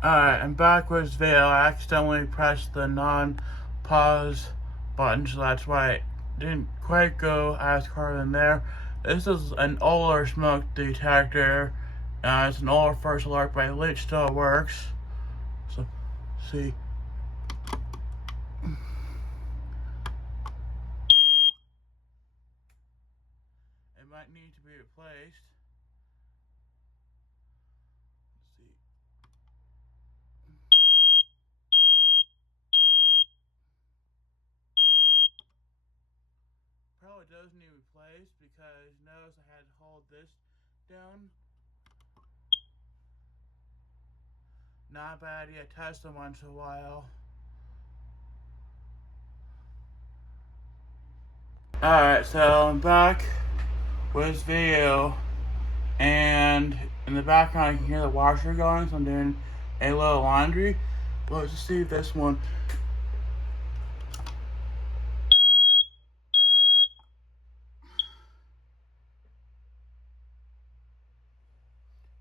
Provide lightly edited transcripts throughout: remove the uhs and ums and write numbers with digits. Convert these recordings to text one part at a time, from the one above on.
Alright, I'm back with this video. I accidentally pressed the non-pause button, so that's why it didn't quite go as far in there. This is an older smoke detector. It's an older first alert, but it still works. So, see. It might need to be replaced. Let's see. Probably does need replaced because notice I had to hold this down. Not a bad idea. Test them once in a while. Alright, so I'm back with this video, and in the background you can hear the washer going, so I'm doing a little laundry. But let's just see this one.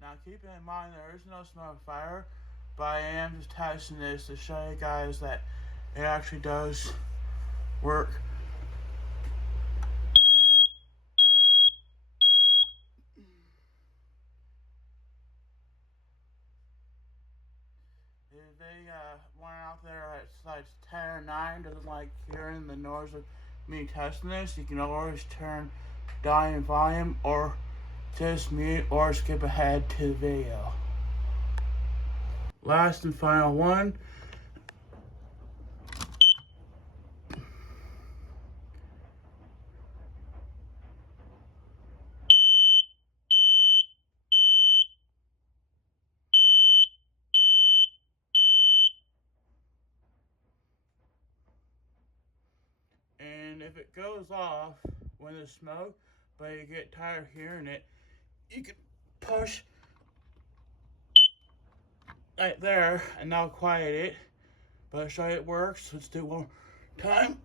Now keep in mind there is no smoke fire, but I am just testing this to show you guys that it actually does work. If they one out there at size 10 or 9 doesn't like hearing the noise of me testing this, you can always turn down your volume or just mute or skip ahead to the video. Last and final one. And if it goes off when there's smoke, but you get tired of hearing it, you can push right there and that'll quiet it. But I'll show you it works. Let's do it one more time.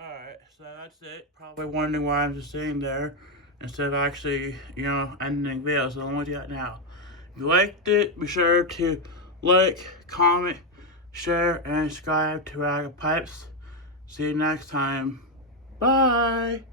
Alright, so that's it. Probably wondering why I'm just sitting there instead of actually, ending the video. So I'm going to do that now. If you liked it, be sure to like, comment, share, and subscribe to Rag of Pipes. See you next time. Bye!